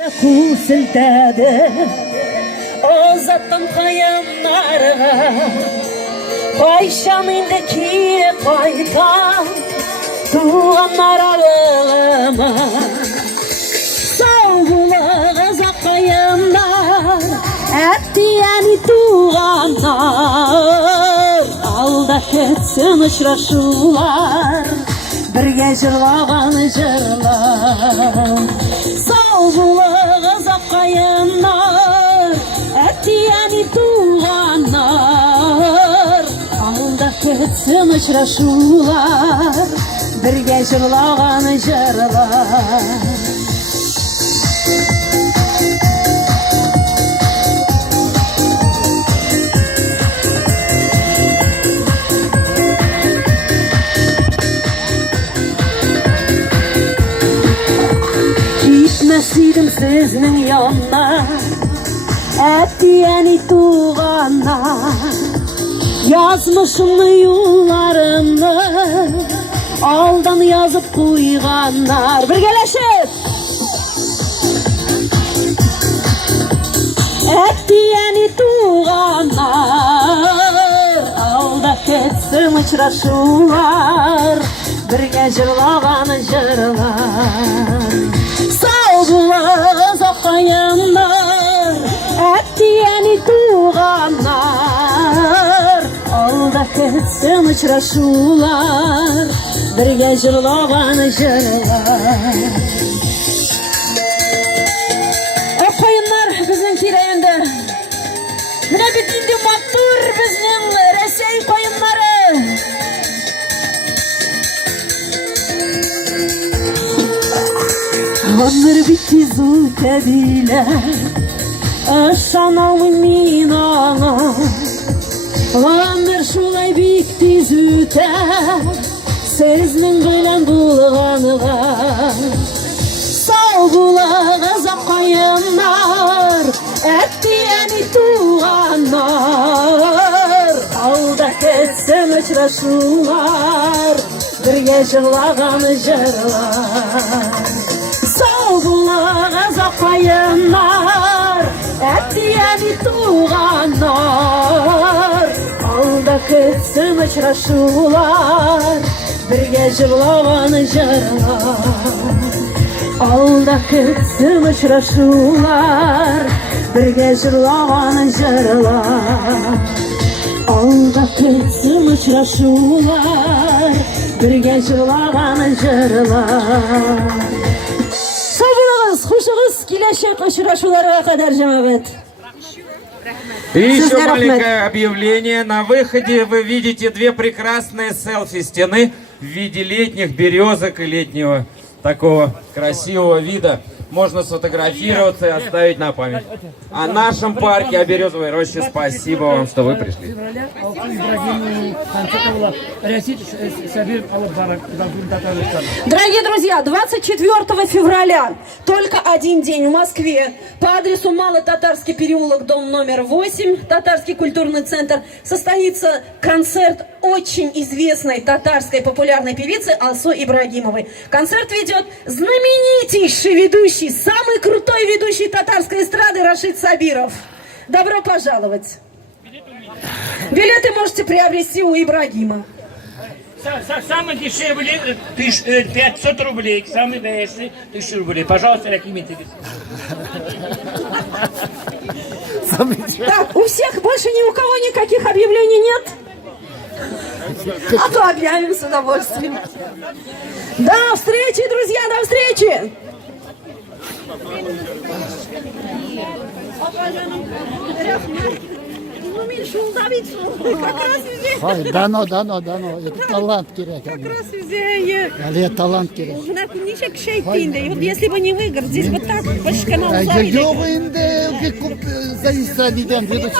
Kul siltedi uzattım kayınlara, Ayşem'indeki kaytan tuğanlar ağlama. Savulağız kayınlar, etti yani tuğanlar, alda ketsin uçraşular, birge jırlagan jırlar. Savulağız kayınlar, etti yani tuğanlar, alda ketsin uçraşular, birge jırlagan jırlar. Gitmesiydim sizin yanına, etti yani tuğanlar, yazmışım yollarımı, aldan yazıp koyganlar. Birgeleşip etti yani tuğanlar, alda ketsin uçraşular, birge jırlagan jırlar. Savulağız kayınlar, etti yani tuğanlar, alda ketsin uçraşular, birge jırlagan jırlar. O kayınlar bizning kirayında, mine bitindi mattur bizning Rossiya kayınlari. Ömür bitti zutediler, ışanalım minana. Ömür şulay bitti züte, sizning bilen bulganıga. Savulağız kayınlar, etti yani tuğanlar, alda ketsin uçraşular, birge jırlagan jırlar. Savulağız kayınlar, etti yani tuğanlar, alda ketsin uçraşular, birge jırlagan jırlar. Alda ketsin uçraşular, birge jırlagan jırlar. Alda ketsin uçraşular, birge jırlagan jırlar. Savunağız, hoşuğuz, kileşek uçraşulara kadar cemaat. И еще маленькое объявление. На выходе вы видите две прекрасные селфи-стены в виде летних березок и летнего такого красивого вида. Можно сфотографироваться и оставить на память. О нашем парке, о Березовой роще, спасибо вам, что вы пришли. Дорогие друзья, 24 февраля, только один день в Москве, по адресу Мало-Татарский переулок, дом номер 8, Татарский культурный центр, состоится концерт очень известной татарской популярной певицы Алсу Ибрагимовой. Концерт ведет знаменитейший ведущий, самый крутой ведущий татарской эстрады Рашид Сабиров. Добро пожаловать! Билеты можете приобрести у Ибрагима. Самый дешевле 500 рублей, самый дешевле 1000 рублей. Пожалуйста, каким интересом. Так, у всех больше ни у кого никаких объявлений нет? А то объявим с удовольствием. До встречи, друзья, до встречи! Hayır, dano, талант керек. Как раз везде. Талант керек. Ничек шейпинде. Вот если бы не выиграл, здесь вот так почти канал Yok, indi, bir kup, zayıfsa diyeceğim, bir şey.